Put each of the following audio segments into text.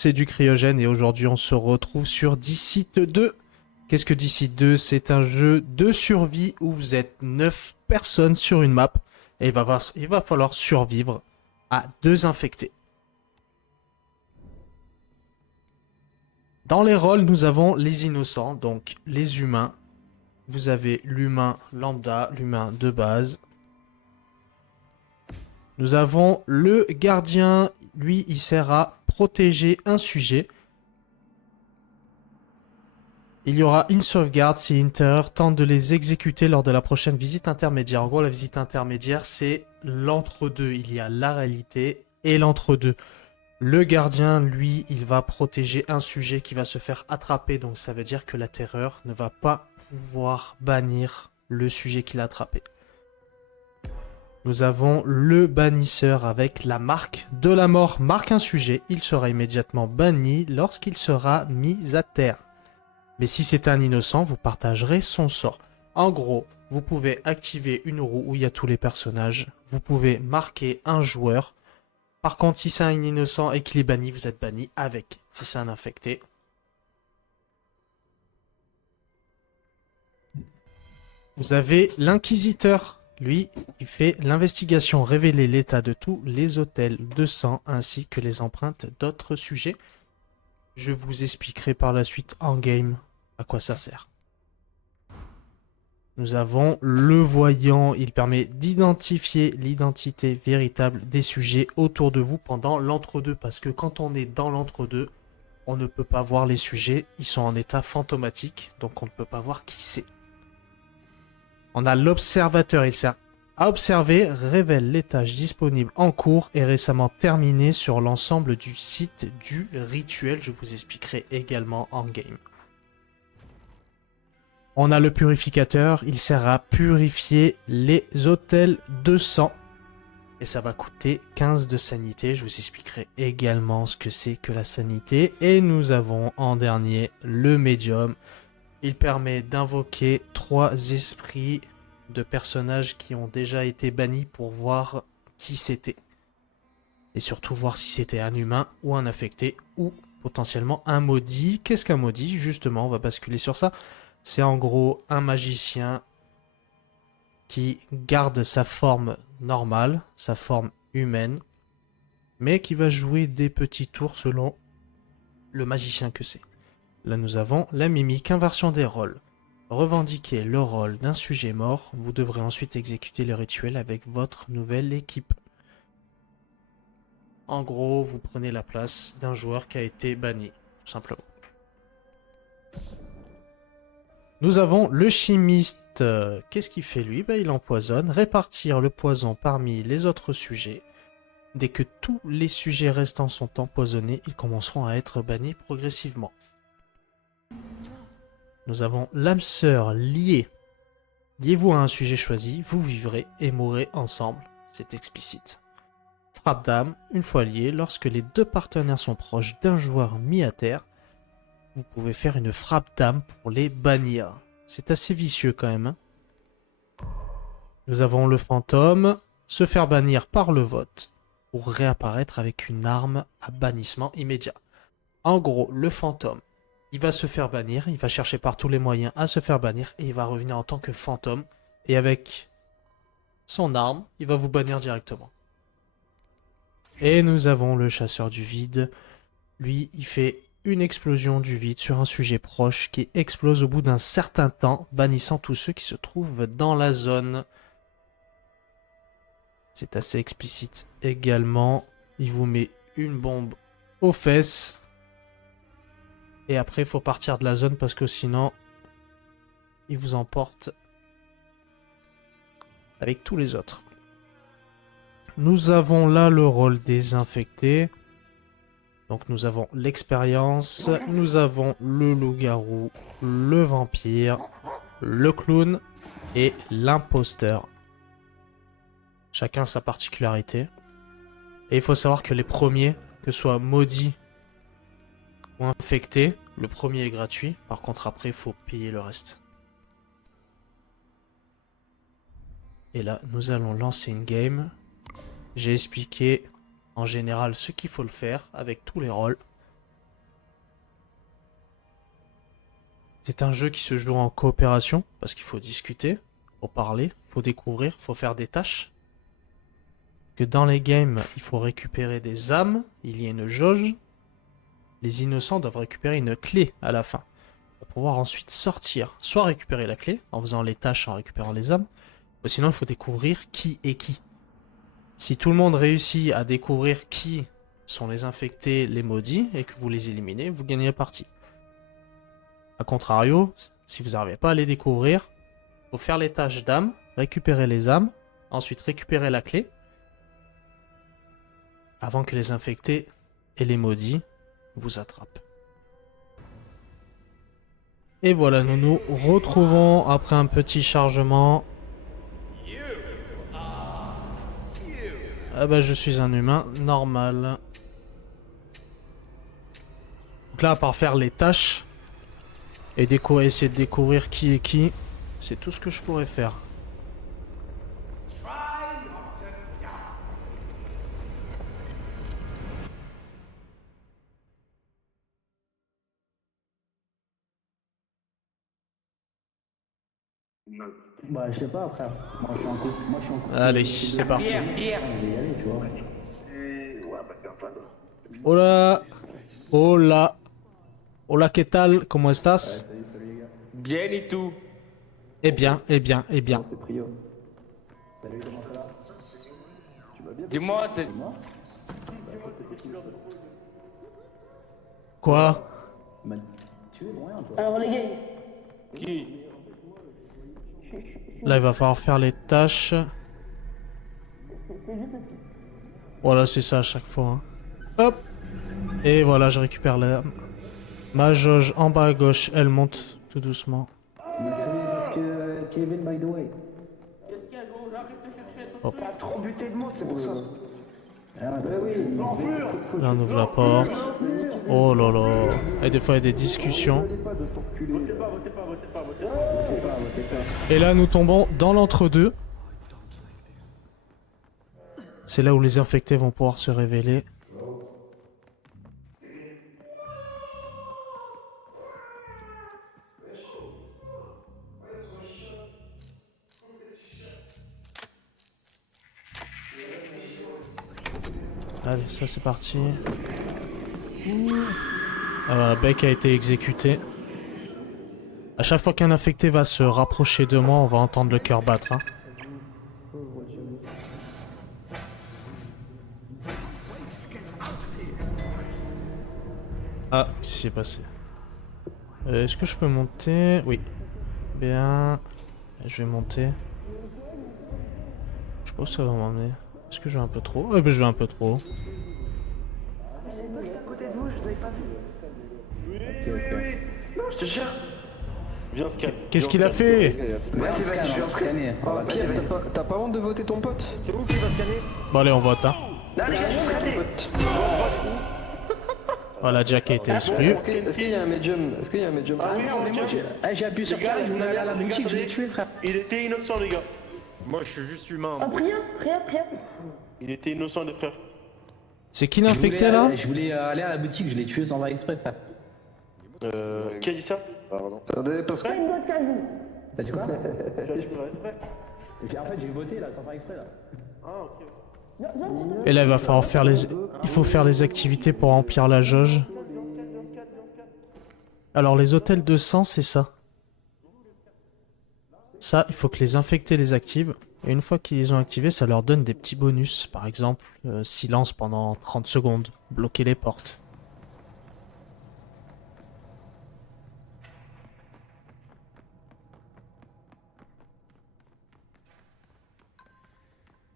c'est du cryogène et aujourd'hui on se retrouve sur Dicite 2. Qu'est-ce que Dicite 2? C'est un jeu de survie où vous êtes 9 personnes sur une map et il va falloir survivre à 2 infectés. Dans les rôles, nous avons les innocents, donc les humains. Vous avez l'humain lambda, l'humain de base. Nous avons le gardien, lui il sert à protéger un sujet. Il y aura une sauvegarde si Inter tente de les exécuter lors de la prochaine visite intermédiaire. En gros, la visite intermédiaire, c'est l'entre-deux. Il y a la réalité et l'entre-deux. Le gardien, lui, il va protéger un sujet qui va se faire attraper. Donc ça veut dire que la terreur ne va pas pouvoir bannir le sujet qu'il a attrapé. Nous avons le bannisseur avec la marque de la mort. Marque un sujet, il sera immédiatement banni lorsqu'il sera mis à terre. Mais si c'est un innocent, vous partagerez son sort. En gros, vous pouvez activer une roue où il y a tous les personnages. Vous pouvez marquer un joueur. Par contre, si c'est un innocent et qu'il est banni, vous êtes banni avec. Si c'est un infecté. Vous avez l'inquisiteur. Lui, il fait l'investigation, révéler l'état de tous les hôtels de sang ainsi que les empreintes d'autres sujets. Je vous expliquerai par la suite en game à quoi ça sert. Nous avons le voyant, il permet d'identifier l'identité véritable des sujets autour de vous pendant l'entre-deux. Parce que quand on est dans l'entre-deux, on ne peut pas voir les sujets, ils sont en état fantomatique, donc on ne peut pas voir qui c'est. On a l'observateur, il sert à observer, révèle les tâches disponibles en cours et récemment terminées sur l'ensemble du site du rituel. Je vous expliquerai également en game. On a le purificateur, il sert à purifier les hôtels de sang. Et ça va coûter 15 de sanité. Je vous expliquerai également ce que c'est que la sanité. Et nous avons en dernier le médium. Il permet d'invoquer 3 esprits de personnages qui ont déjà été bannis pour voir qui c'était. Et surtout voir si c'était un humain ou un infecté ou potentiellement un maudit. Qu'est-ce qu'un maudit? Justement, on va basculer sur ça. C'est en gros un magicien qui garde sa forme normale, sa forme humaine, mais qui va jouer des petits tours selon le magicien que c'est. Là, nous avons la mimique, inversion des rôles. Revendiquez le rôle d'un sujet mort. Vous devrez ensuite exécuter le rituel avec votre nouvelle équipe. En gros, vous prenez la place d'un joueur qui a été banni, tout simplement. Nous avons le chimiste. Qu'est-ce qu'il fait lui? Il empoisonne. Répartir le poison parmi les autres sujets. Dès que tous les sujets restants sont empoisonnés, ils commenceront à être bannis progressivement. Nous avons l'âme sœur liée. Liez-vous à un sujet choisi, vous vivrez et mourrez ensemble. C'est explicite. Frappe d'âme, une fois liés, lorsque les 2 partenaires sont proches d'un joueur mis à terre, vous pouvez faire une frappe d'âme pour les bannir. C'est assez vicieux quand même. Nous avons le fantôme, se faire bannir par le vote, pour réapparaître avec une arme à bannissement immédiat. En gros, le fantôme, il va se faire bannir, il va chercher par tous les moyens à se faire bannir et il va revenir en tant que fantôme. Et avec son arme, il va vous bannir directement. Et nous avons le chasseur du vide. Lui, il fait une explosion du vide sur un sujet proche qui explose au bout d'un certain temps, bannissant tous ceux qui se trouvent dans la zone. C'est assez explicite également. Il vous met une bombe aux fesses. Et après, il faut partir de la zone parce que sinon, il vous emporte avec tous les autres. Nous avons là le rôle des infectés. Donc nous avons l'expérience, nous avons le loup-garou, le vampire, le clown et l'imposteur. Chacun sa particularité. Et il faut savoir que les premiers, que ce soit maudits ou infectés, le premier est gratuit. Par contre après, il faut payer le reste. Et là, nous allons lancer une game. J'ai expliqué en général ce qu'il faut le faire avec tous les rôles. C'est un jeu qui se joue en coopération, parce qu'il faut discuter, faut parler, faut découvrir, faut faire des tâches. Que dans les games, il faut récupérer des âmes, il y a une jauge. Les innocents doivent récupérer une clé à la fin, pour pouvoir ensuite sortir. Soit récupérer la clé, en faisant les tâches, en récupérant les âmes, ou sinon il faut découvrir qui est qui. Si tout le monde réussit à découvrir qui sont les infectés, les maudits, et que vous les éliminez, vous gagnez la partie. A contrario, si vous n'arrivez pas à les découvrir, il faut faire les tâches d'âmes, récupérer les âmes, ensuite récupérer la clé, avant que les infectés et les maudits vous attrapent. Et voilà, nous nous retrouvons après un petit chargement. Ah bah je suis un humain normal. Donc là, à part faire les tâches et essayer de découvrir qui est qui, c'est tout ce que je pourrais faire. Bah, je sais pas, frère. Moi, je suis en couple. Moi, je suis en couple. Allez, c'est parti. Je vais y aller, tu vois. Hola. Hola. Hola, ¿qué tal? ¿Cómo estás? Salut, salut, les gars. Bien et tout. Eh bien, eh bien, eh bien. Non, c'est Prio. Salut, comment ça va? Tu vas bien? Dis-moi, t'es... Moi? Quoi? Man, tu es loin, toi. Alors les gars, qui? Là, il va falloir faire les tâches. Voilà, c'est ça à chaque fois. Hein. Hop. Et voilà, je récupère ma jauge en bas à gauche. Elle monte tout doucement. Mais c'est parce que Kevin, by the way. qu'est-ce qu'il y a gros? J'arrive te chercher. Hop. T'as trop buté de mots, c'est pour ça. Ah, bah oui. Là, on ouvre la porte. Oh là là. Et des fois, il y a des discussions. Et là, nous tombons dans l'entre-deux. C'est là où les infectés vont pouvoir se révéler. Allez, ça c'est parti. Ah voilà, Beck a été exécuté. À chaque fois qu'un infecté va se rapprocher de moi, on va entendre le cœur battre. Hein. Ah, qu'est-ce qui s'est passé? Est-ce que je peux monter? Oui. Bien. Je vais monter. Je sais pas où ça va m'emmener. Est-ce que je vais un peu trop? Ouais, ben je vais un peu trop. Je te jure. Viens, scan. Qu'est-ce qu'il a fait? Merci, vas-y, je vais en scanner. On va Pierre, scanner. t'as pas honte de voter ton pote? C'est où qui va scanner? Bon allez, on vote. Hein. Non, les gars, je vais scanner. Voilà, Jack a été exclu. Est-ce qu'il y a un medium? Est-ce qu'il y a un medium? Ah oui, moi, j'ai appuyé sur ça, je voulais aller à la boutique, je l'ai tué, frère. Il était innocent, les gars. Moi, je suis juste humain. Ah, Priya. Il était innocent, les frères. C'est qui l'infecté là? Je voulais aller à la boutique, je l'ai tué sans faire exprès, frère. Qui a dit ça? Pardon. Attendez, parce que. T'as dit quoi? Je me respecte. En fait, j'ai voté là, sans faire exprès là. Ah, ok. Et là, il va falloir faire les... Il faut faire les activités pour remplir la jauge. Alors, les hôtels de sang, c'est ça. Ça, il faut que les infectés les activent. Et une fois qu'ils les ont activés, ça leur donne des petits bonus. Par exemple, silence pendant 30 secondes. Bloquer les portes.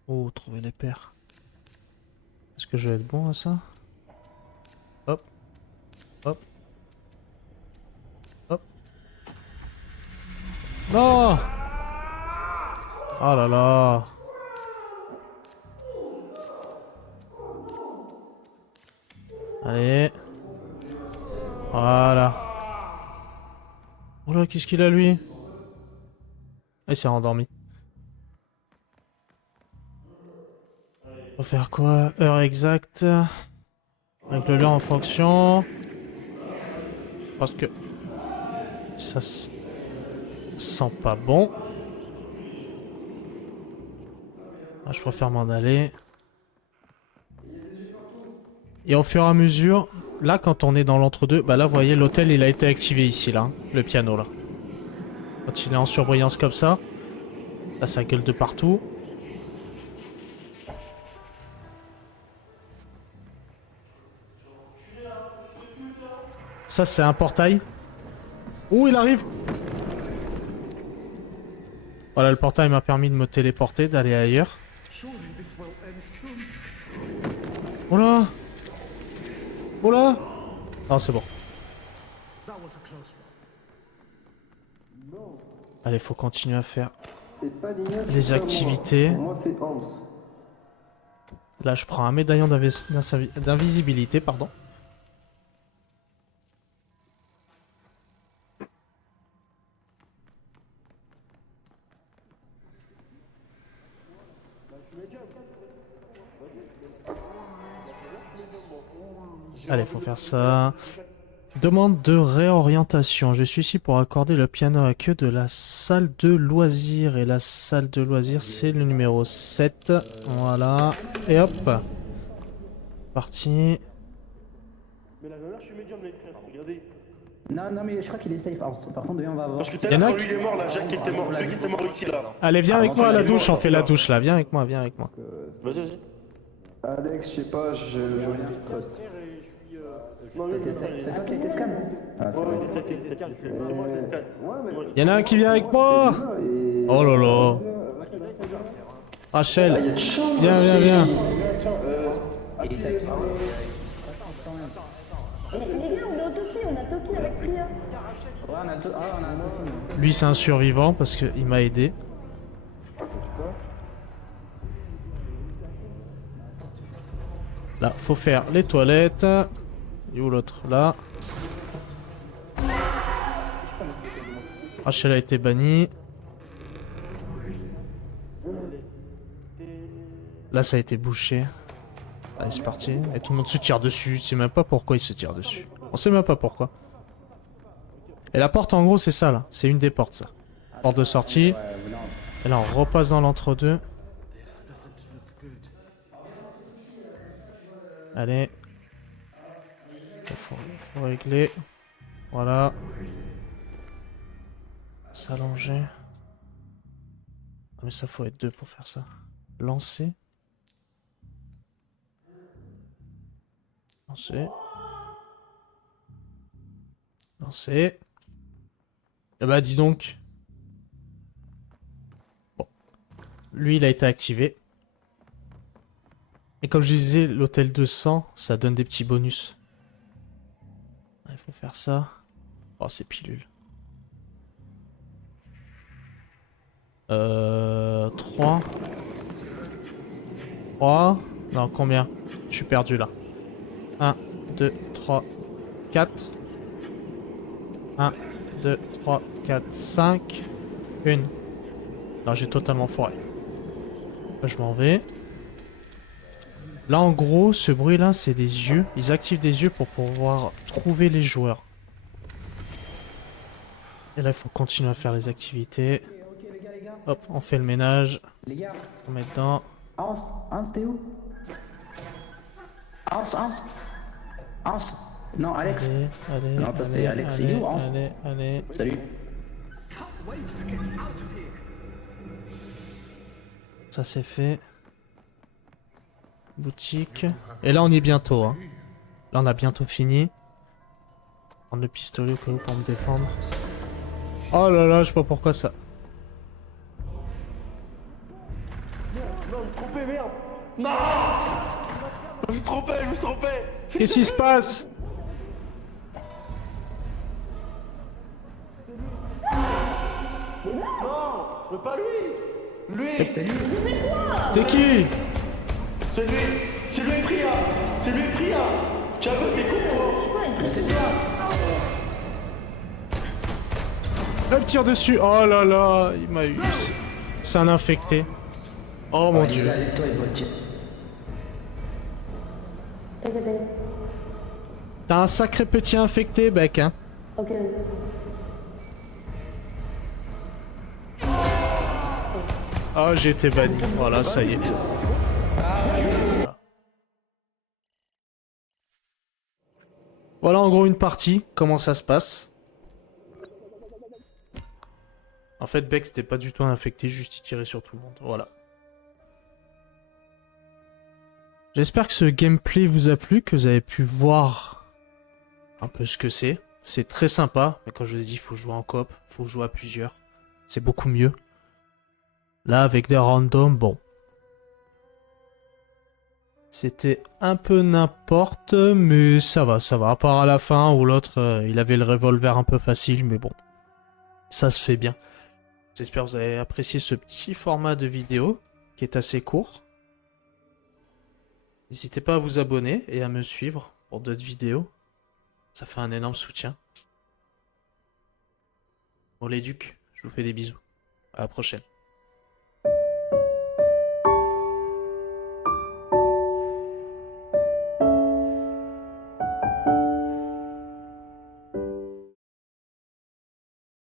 Oh, trouver les paires. Est-ce que je vais être bon à ça? Hop. Hop. Hop. Non! Oh là là! Allez. Voilà. Oh là, qu'est-ce qu'il a lui? Il s'est endormi. On va faire quoi? Heure exacte. Avec le lieu en fonction. Parce que... Ça sent pas bon. Ah, je préfère m'en aller. Et au fur et à mesure, là quand on est dans l'entre-deux, bah là vous voyez l'hôtel il a été activé ici là, hein, le piano là. Quand il est en surbrillance comme ça, là ça gueule de partout. Ça c'est un portail. Ouh il arrive. Voilà le portail m'a permis de me téléporter, d'aller ailleurs. Oh là. Oh là. Non c'est bon. Allez faut continuer à faire les activités. Moi, c'est Hans. Là je prends un médaillon d'invisibilité, pardon. Allez, faut faire ça. Demande de réorientation. Je suis ici pour accorder le piano à queue de la salle de loisirs. Et la salle de loisirs, c'est le numéro 7. Voilà. Et hop. Parti. Mais la dernière, je suis médium, les frères, regardez. Non, mais je crois qu'il est safe Hans. Par contre, on va voir. Parce que tout à Y'en a l'heure, quand qui- lui il est mort, là, Jacques qui était mort, celui qui était mort ici, là. Allez, viens avec Ah, moi à la il est mort, douche. On là, fait la là. douche là. Viens avec moi, viens avec moi. Vas-y, vas-y. Alex, je sais pas, je rien trust. Non, lui, C'est toi qui as été scan? Ah, c'est ouais, bon. c'est moi qui ai le cadre. Ouais, mais. Y'en a un qui vient avec moi. Et... Oh là là. Rachel. Il y a de chance. Viens, viens, viens. Les gars, on a Toki, on a Toki avec lui. Hein. Ouais, on a un token. Lui, c'est un survivant parce qu'il m'a aidé. Là, faut faire les toilettes. Et où l'autre? Là. Rachel a été bannie. Là, ça a été bouché. Allez, c'est parti. Et tout le monde se tire dessus. Je sais même pas pourquoi ils se tirent dessus. On sait même pas pourquoi. Et la porte, en gros, c'est ça, là. C'est une des portes, ça. Porte de sortie. Et là, on repasse dans l'entre-deux. Allez. Faut régler. Voilà. S'allonger. Ah, mais ça, faut être deux pour faire ça. Lancer. Lancer. Lancer. Eh bah, dis donc. Bon. Lui, il a été activé. Et comme je disais, l'hôtel 200, ça donne des petits bonus. Il faut faire ça. Oh, c'est pilule. 3. 3. Non, combien? Je suis perdu là. 1, 2, 3, 4. 1, 2, 3, 4, 5. 1. Non, j'ai totalement foiré. Là, je m'en vais. Là, en gros, ce bruit-là, c'est des yeux. Ils activent des yeux pour pouvoir trouver les joueurs. Et là, il faut continuer à faire les activités. Ok, les gars. Hop, on fait le ménage. Les gars. On met dedans. Hans, t'es où? Hans. Non, Alex. Allez, Non, ça, c'est Alex. Il est où, Hans? allez. Salut. Ça, c'est fait. Boutique. Et là, on y est bientôt. Hein. Là, on a bientôt fini. Prendre le pistolet au cas où pour me défendre. Oh là là, je sais pas pourquoi ça. Non, je me suis trompé, merde. Non, je me suis trompé. Qu'est-ce qui se passe? Non, mais pas lui. Lui, C'est qui? c'est lui Priya. C'est lui Priya. Thiago, t'es con, toi. Mais c'est toi. Elle me tire dessus. Oh là là, il m'a eu. C'est un infecté. Oh mon dieu. Il est avec toi, il doit te tirer. T'inquiète. T'as un sacré petit infecté, Beck, hein. Ok. Ah, j'ai été banni. Voilà, ça y est. Voilà. Voilà en gros une partie, comment ça se passe. En fait, Beck c'était pas du tout infecté, juste il tirait sur tout le monde. Voilà. J'espère que ce gameplay vous a plu, que vous avez pu voir un peu ce que c'est. C'est très sympa, mais quand je vous dis, il faut jouer en coop, il faut jouer à plusieurs. C'est beaucoup mieux. Là, avec des randoms, bon. C'était un peu n'importe, mais ça va, ça va. À part à la fin où l'autre, il avait le revolver un peu facile, mais bon. Ça se fait bien. J'espère que vous avez apprécié ce petit format de vidéo, qui est assez court. N'hésitez pas à vous abonner et à me suivre pour d'autres vidéos. Ça fait un énorme soutien. Bon les ducs, je vous fais des bisous. À la prochaine.